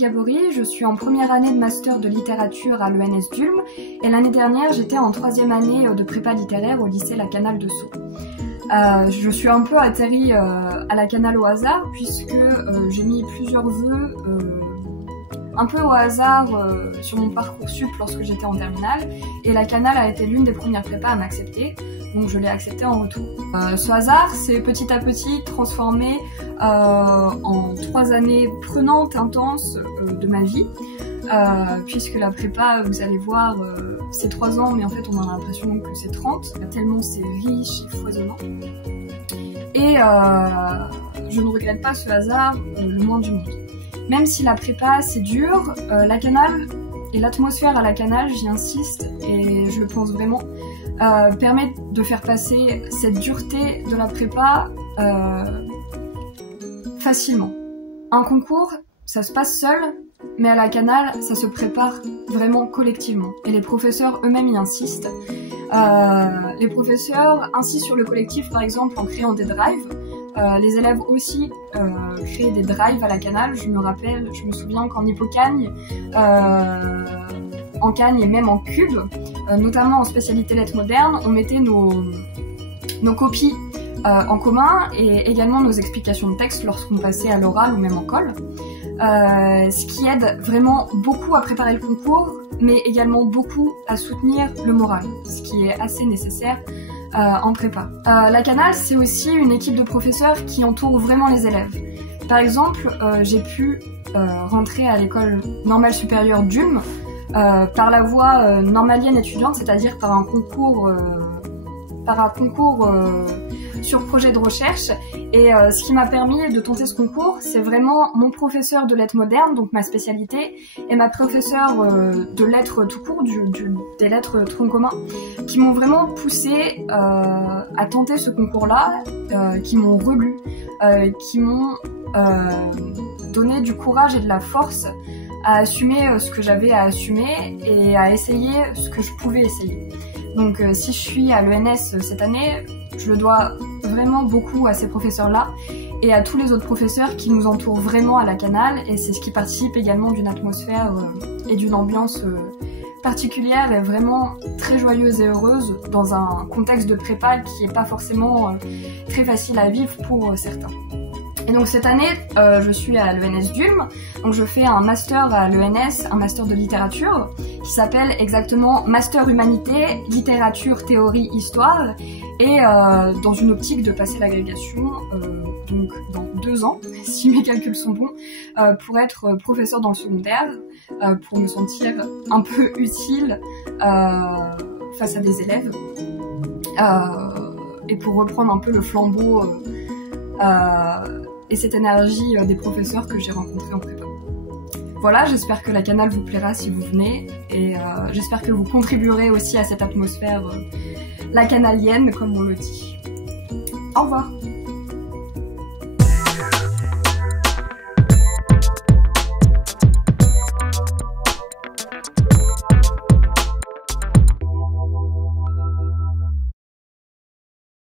Gabory, je suis en première année de master de littérature à l'ENS d'Ulm et l'année dernière j'étais en troisième année de prépa littéraire au lycée La Canale de Sceaux. Je suis un peu atterrie à La Canale au hasard puisque j'ai mis plusieurs vœux un peu au hasard sur mon Parcoursup lorsque j'étais en terminale et La Canale a été l'une des premières prépas à m'accepter, donc je l'ai acceptée en retour. Ce hasard s'est petit à petit transformé en 3 années prenantes, intenses de ma vie, puisque la prépa, vous allez voir, c'est 3 ans mais en fait on a l'impression que c'est 30, tellement c'est riche et foisonnant. Et je ne regrette pas ce hasard le moins du monde. Même si la prépa c'est dur, La Canale et l'atmosphère à La Canale, j'y insiste et je le pense vraiment, permet de faire passer cette dureté de la prépa facilement. Un concours, ça se passe seul, mais à La Canale, ça se prépare vraiment collectivement. Et les professeurs eux-mêmes y insistent. Les professeurs insistent sur le collectif, par exemple, en créant des drives. Les élèves aussi créent des drives à La Canale. Je me souviens qu'en Hippocagne, en Cagne et même en Cube, notamment en spécialité lettres modernes, on mettait nos copies en commun et également nos explications de texte lorsqu'on passait à l'oral ou même en colle. Ce qui aide vraiment beaucoup à préparer le concours, mais également beaucoup à soutenir le moral, ce qui est assez nécessaire en prépa. La Canale, c'est aussi une équipe de professeurs qui entoure vraiment les élèves. Par exemple, j'ai pu rentrer à l'école normale supérieure d'Ulm par la voie normalienne étudiante, c'est-à-dire par un concours sur projet de recherche. Et ce qui m'a permis de tenter ce concours, c'est vraiment mon professeur de lettres modernes, donc ma spécialité, et ma professeure de lettres tout court, des lettres tronc commun, qui m'ont vraiment poussé à tenter ce concours-là, qui m'ont relu, qui m'ont donné du courage et de la force à assumer ce que j'avais à assumer et à essayer ce que je pouvais essayer. Donc si je suis à l'ENS cette année, je le dois vraiment beaucoup à ces professeurs-là et à tous les autres professeurs qui nous entourent vraiment à La Canale, et c'est ce qui participe également d'une atmosphère et d'une ambiance particulière et vraiment très joyeuse et heureuse dans un contexte de prépa qui n'est pas forcément très facile à vivre pour certains. Et donc cette année, je suis à l'ENS d'Ulm, donc je fais un master à l'ENS, un master de littérature, qui s'appelle exactement Master Humanité, Littérature, Théorie, Histoire, et dans une optique de passer l'agrégation, donc dans 2 ans, si mes calculs sont bons, pour être professeur dans le secondaire, pour me sentir un peu utile face à des élèves, et pour reprendre un peu le flambeau et cette énergie des professeurs que j'ai rencontrés en prépa. Voilà, j'espère que La Canale vous plaira si vous venez, et j'espère que vous contribuerez aussi à cette atmosphère lacanalienne, comme on le dit. Au revoir.